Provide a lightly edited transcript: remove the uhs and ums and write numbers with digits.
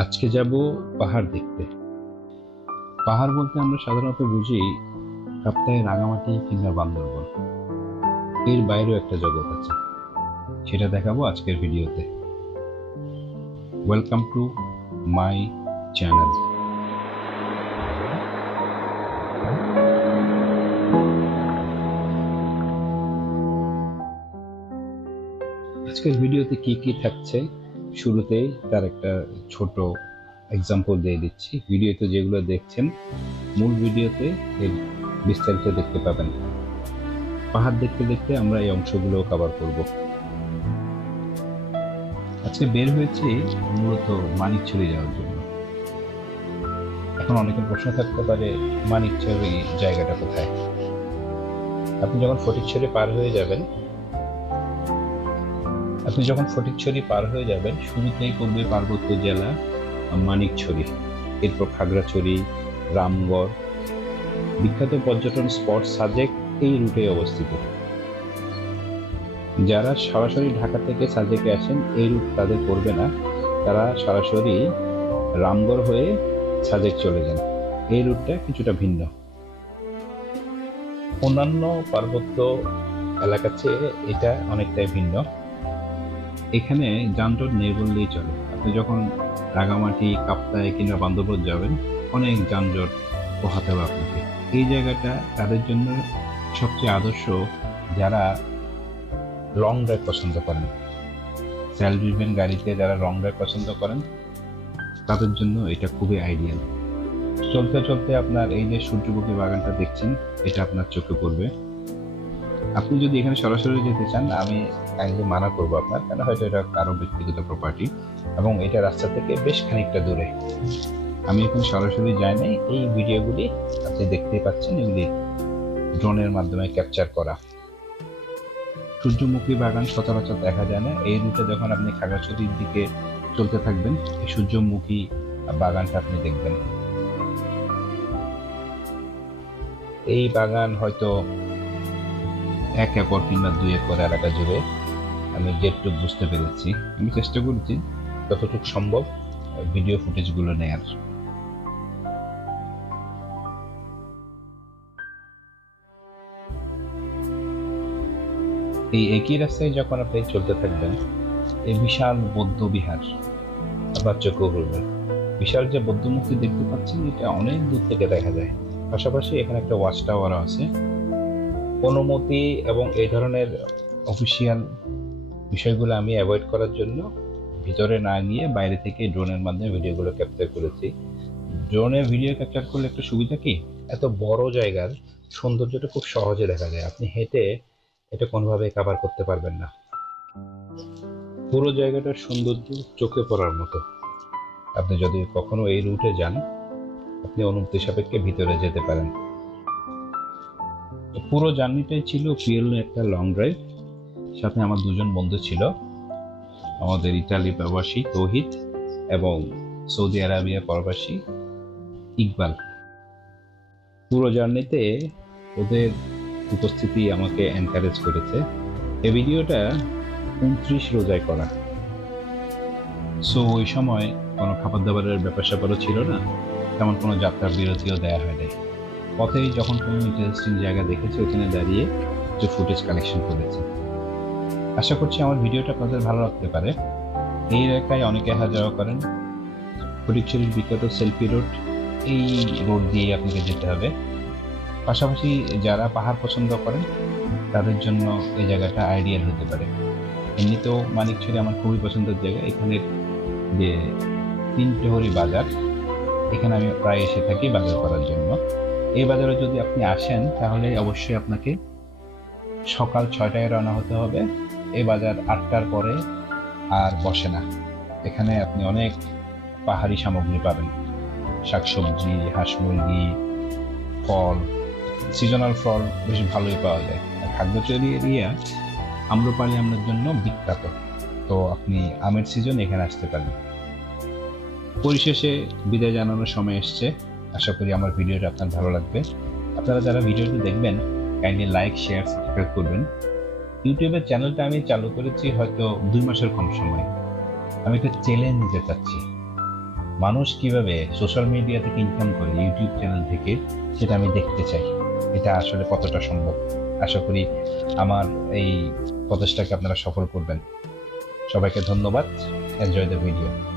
আজকে যাব পাহাড় দেখতে। পাহাড় বলতে আমরা সাধারণত বুঝি কাপ্তাই, রাঙামাটি কিংবা বান্দরবন। এর বাইরেও একটা জগৎ আছে, সেটা দেখাবো আজকের ভিডিওতে। Welcome to my channel. আজকের ভিডিওতে কি কি থাকছে, শুরুতেই তার একটা ছোট এক্সাম্পল দিয়ে দিচ্ছি। ভিডিওতে যেগুলো দেখছেন, মূল ভিডিওতে এর বিস্তারিত দেখতে পাবেন। পাহাড় দেখতে দেখতে আমরা এই অংশগুলো কভার করব। আজকে বের হয়েছি মূলত মানিকছড়ি যাওয়ার জন্য। এখন অনেকের প্রশ্ন থাকতে পারে, মানিকছড়ি জায়গাটা কোথায়? আপনি যখন ফটিকছড়ি পার হয়ে যাবেন, শুরুতেই পড়বে পার্বত্য জেলা মানিকছড়ি, এরপর খাগড়াছড়ি, রামগড়। বিখ্যাত পর্যটন স্পট সাজেক এই রুটে অবস্থিত। যারা সরাসরি ঢাকা থেকে সাজেকে আসেন, এই রুট তাদের পড়বে না, তারা সরাসরি রামগড় হয়ে সাজেক চলে যান। এই রুটটা কিছুটা ভিন্ন। অন্যান্য পার্বত্য এলাকার চেয়ে এটা অনেকটাই ভিন্ন। এখানে যানজট নেই বললেই চলে। আপনি যখন রাঙামাটি, কাপ্তাই কিংবা বান্দরবন যাবেন, অনেক যানজট পোহাতে হবে আপনাকে। এই জায়গাটা তাদের জন্য সবচেয়ে আদর্শ, যারা লং ড্রাইভ পছন্দ করেন। সেলফ ড্রিভেন গাড়িতে যারা লং ড্রাইভ পছন্দ করেন, তাদের জন্য এটা খুবই আইডিয়াল। চলতে চলতে আপনার এই যে সূর্যমুখী বাগানটা দেখছেন, এটা আপনার চোখে পড়বে। আপনি যদি এখানে সরাসরি যেতে চান, আমি কাইন্ডলি মানা করবো আপনার, কেন হয়তো এটা কারো ব্যক্তিগত প্রপার্টি এবং এটা রাস্তা থেকে বেশ খানিকটা দূরে। আমি এখন সরাসরি যাই নাই। এই ভিডিওগুলি আপনি দেখতেই পাচ্ছেন, এগুলি ড্রোনের মাধ্যমে ক্যাপচার করা। সূর্যমুখী বাগান সচরাচর দেখা যায় না। এই রুটে যখন আপনি খাগড়াছড়ির দিকে চলতে থাকবেন, এই সূর্যমুখী বাগানটা আপনি দেখবেন। এই বাগান হয়তো 1 একর কিংবা 2 একর এলাকা জুড়ে। আমি যেটুকু বুঝতে পেরেছি, আমি চেষ্টা করেছি যতটুকু সম্ভব ভিডিও ফুটেজগুলো নেয়ার। এই একই রাস্তায় যখন আপনি চলতে থাকবেন, এই বিশাল বৌদ্ধ বিহার আপনার চোখে পড়বে। বিশাল যে বৌদ্ধ মূর্তি দেখতে পাচ্ছেন, এটা অনেক দূর থেকে দেখা যায়। পাশাপাশি এখানে একটা ওয়াচ টাওয়ার আছে। অনুমতি এবং এই ধরনের অফিসিয়াল বিষয়গুলো আমি অ্যাভয়েড করার জন্য ভিতরে না গিয়ে বাইরে থেকে ড্রোনের মাধ্যমে ভিডিওগুলো ক্যাপচার করেছি। ড্রোনে ভিডিও ক্যাপচার করলে একটা সুবিধা কি, এত বড় জায়গার সৌন্দর্যটা খুব সহজে দেখা যায়। আপনি হেঁটে এটা কোনোভাবে কভার করতে পারবেন না। পুরো জায়গাটার সৌন্দর্য চোখে পড়ার মতো। আপনি যদি কখনো এই রুটে যান, আপনি অনুমতি সাপেক্ষে ভিতরে যেতে পারেন। পুরো জার্নিটাই ছিল পিএলএ একটা লং ড্রাইভ। সাথে আমার 2জন বন্ধু ছিল, আমাদের ইতালি প্রবাসী তৌহিদ এবং সৌদি আরবিয়া প্রবাসী ইকবাল। পুরো জার্নিতে ওদের উপস্থিতি আমাকে এনকারেজ করেছে। এই ভিডিওটা 29 রোজায় করা। সো ওই সময় কোনো খাবার দাবারের ব্যাপার স্যাপারও ছিল না, তেমন কোনো যাত্রার বিরতিও দেওয়া হয়নি। পথেই যখন কোনো ইন্টারেস্টিং জায়গা দেখেছি, ওখানে দাঁড়িয়ে কিছু ফুটেজ কালেকশন করেছি। আশা করছি আমার ভিডিওটা আপনাদের ভালো লাগতে পারে। এই এলাকায় অনেকে আসা যাওয়া করেন। ফটিকছড়ির বিখ্যাত সেলফি রোড, এই রোড দিয়ে আপনাকে যেতে হবে। পাশাপাশি যারা পাহাড় পছন্দ করেন, তাদের জন্য এই জায়গাটা আইডিয়াল হতে পারে। এমনিতেও মানিকছড়ি আমার খুবই পছন্দের জায়গা। এখানে যে 3 প্রহরী বাজার, এখানে আমি প্রায় এসে থাকি বাজার করার জন্য। এই বাজারে যদি আপনি আসেন, তাহলে অবশ্যই আপনাকে সকাল 6টায় রওনা হতে হবে। এই বাজার 8টার পরে আর বসে না। এখানে আপনি অনেক পাহাড়ি সামগ্রী পাবেন, শাকসবজি, হাঁস মুরগি, ফল, সিজনাল ফল বেশ ভালোই পাওয়া যায়। খাগড়াছড়ি এরিয়া আম্রপালি আমের জন্য বিখ্যাত, তো আপনি আমের সিজন এখানে আসতে পারেন। পরিশেষে বিদায় জানানোর সময় এসছে। আশা করি আমার ভিডিওটা আপনার ভালো লাগবে। আপনারা যারা ভিডিওটি দেখবেন, কাইন্ডলি লাইক, শেয়ার, সাবস্ক্রাইব করবেন। ইউটিউবের চ্যানেলটা আমি চালু করেছি হয়তো 2 মাসের কম সময়। আমি একটা চ্যালেঞ্জ নিতে চাচ্ছি। মানুষ কিভাবে সোশ্যাল মিডিয়া থেকে ইনকাম করে, ইউটিউব চ্যানেল থেকে, সেটা আমি দেখতে চাই এটা আসলে কতটা সম্ভব। আশা করি আমার এই প্রচেষ্টাকে আপনারা সফল করবেন। সবাইকে ধন্যবাদ। Enjoy the video.